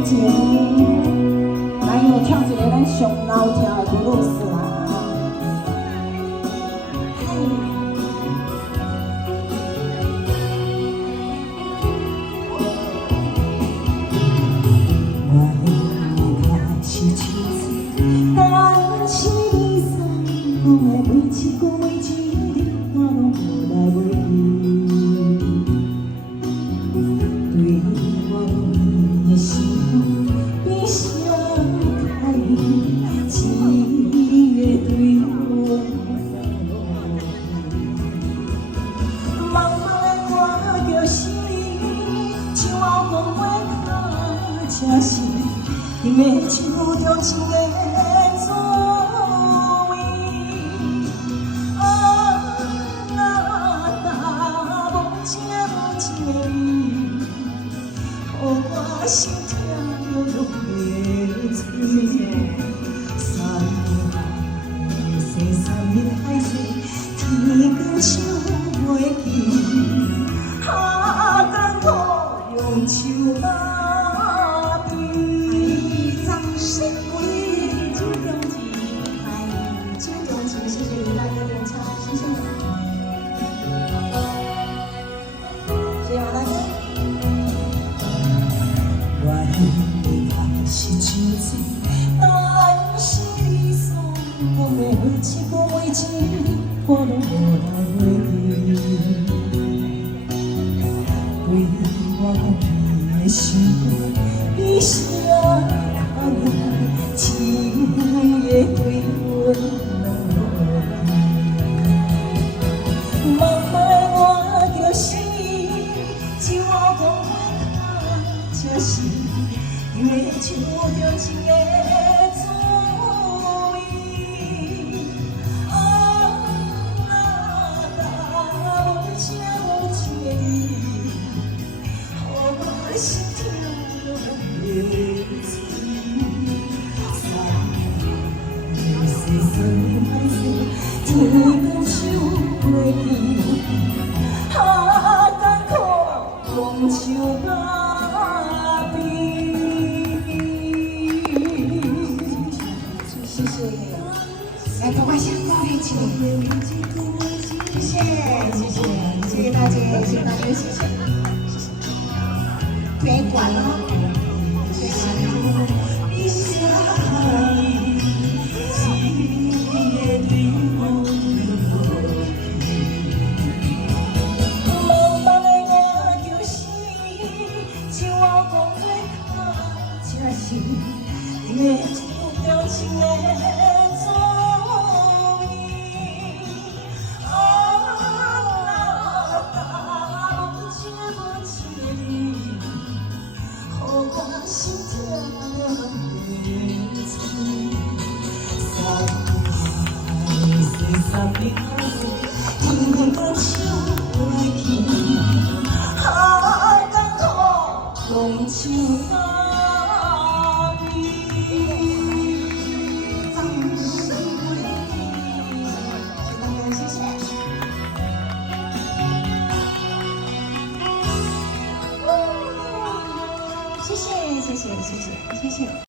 一个来我跳一个咱上老跳的布鲁斯啦。我的他是秋水，但是你送我的每一句每一字，我拢无来袂记。对我的心比谁开一个对我。茫茫的我就是像后讲话较真实，因为手中一个滋味。啊，若答无情的你，予我心痛又落泪水。三日海水，天光想袂记，啊，艰苦用手把边。掌声为酒中情，爱酒中情，谢谢你来的演唱，谢谢。谢谢马大哥。我的他是秋水，但是你送我的每一个每一字，我拢无来袂记。对我讲你的心比谁看情的对阮落茫茫的我就是像我讲话较真实，因为手中一个滋味。啊，若答无情无情的你，予我心痛又落泪水。天光想袂记，啊，艰苦用手把边。谢谢，来，赶快向高抬起。谢谢，谢谢，谢谢大姐，谢谢大姐，谢谢。别管了，别管了。因为手中情的滋味，啊，若答无情无情的你，予我心痛落泪水。三日海